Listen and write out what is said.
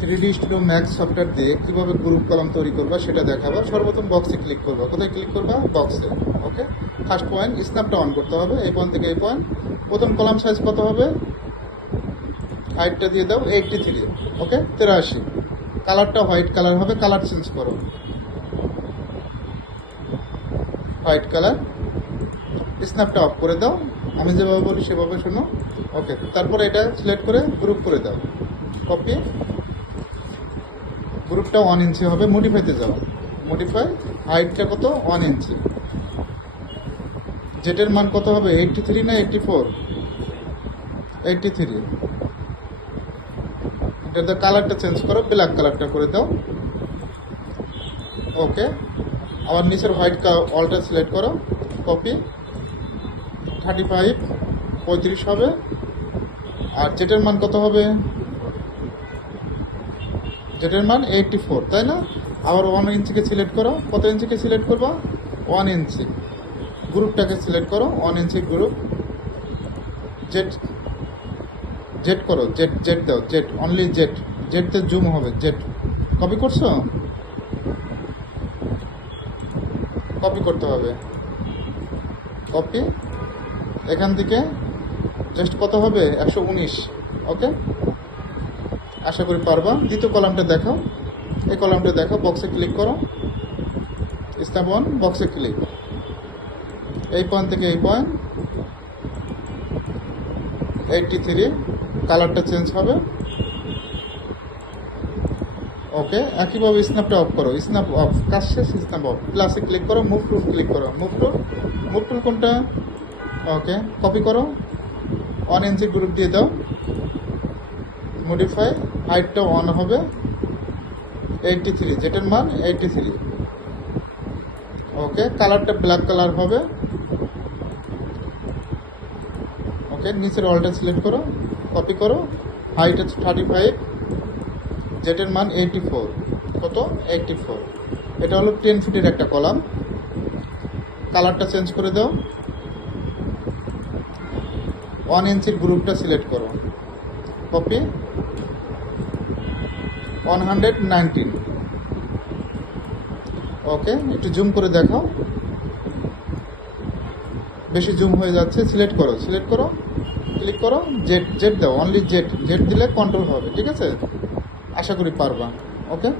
3D Studio Max software দিয়ে কীভাবে group column তৈরি করবা সেটা দেখাবো। সর্বপ্রথম বক্সে ক্লিক করবা। কোথায় ক্লিক করবা? বক্সে। ওকে, ফার্স্ট পয়েন্ট স্ন্যাপটা অন করতে হবে। এই পয়েন্ট থেকে এই পয়েন্ট। প্রথম কলাম সাইজ কত হবে? হাইটটা দিয়ে দাও 83। ওকে, 83। কালারটা হোয়াইট কালার হবে। কালার চেঞ্জ করো, হোয়াইট কালার। স্ন্যাপটা অফ করে দাও। আমি যেভাবে বলি সেভাবে শোনো। ওকে, তারপরে এটা সিলেক্ট করে গ্রুপ করে দাও। কপি, গ্রুপটা 1 ইঞ্চি হবে। মডিফাইতে যাও। মডিফাই, হাইটটা কত? 1 ইঞ্চি। জেটের মান কত হবে? 83 না 84? 83। এটাতে কালারটা চেঞ্জ করো, ব্ল্যাক কালারটা করে দাও। ওকে, আবার নিচের হোয়াইট অলটা সিলেক্ট করো। কপি, 35, 35 হবে। আর জেটের মান কত হবে? জেটের মান 84, তাই না? আবার 1 ইঞ্চিকে সিলেক্ট করো। কত ইঞ্চিকে সিলেক্ট করবা? 1 ইঞ্চি। গ্রুপটাকে সিলেক্ট করো, 1 ইঞ্চি গ্রুপ। জেট, জেট করো, জেট, জেট দাও, জেট, অনলি জেট। জেটতে জুম হবে, জেট। কপি করছো? কপি করতে হবে। কপি, এখান থেকে জাস্ট কত হবে? 119। ওকে, আশা করি পারবা। দ্বিতীয় কলামটা দেখাও। এই কলামটা দেখাও। বক্সে ক্লিক করো, স্ন্যাপ অন, বক্সে ক্লিক। এই পয়েন্ট থেকে এই পয়েন্ট 83। কালারটা চেঞ্জ হবে। ওকে, একইভাবে স্ন্যাপটা অফ করো। স্ন্যাপ অফ, কাজ শেষ। স্ন্যাপ অফ, প্লাসে ক্লিক করো, মুভ টুল ক্লিক করো। মুভ টুল, মুভ টুল কোনটা? ওকে, কপি করো, 1 ইঞ্চি গ্রুপ দিয়ে দাও। মডিফাই, হাইটটা 1 হবে। 83, যেটার মান 83। ওকে, কালারটা ব্ল্যাক কালার হবে। ওকে, নিচের অলটা সিলেক্ট করো, কপি করো। হাইট হচ্ছে 35, জেটের মান 84। কত? 84। এটা হলো 10 ফিটের একটা কলাম। কালারটা চেঞ্জ করে দাও। 1 ইঞ্চির গ্রুপটা সিলেক্ট করো। কপি, 119। ওকে, একটু জুম করে দেখাও। বেশি জুম হয়ে যাচ্ছে। সিলেক্ট করো, সিলেক্ট করো, ক্লিক করো। জেট, জেট দাও, অনলি জেট। জেট দিলে কন্ট্রোল হবে। ঠিক আছে, আশা করি পারবা। ওকে।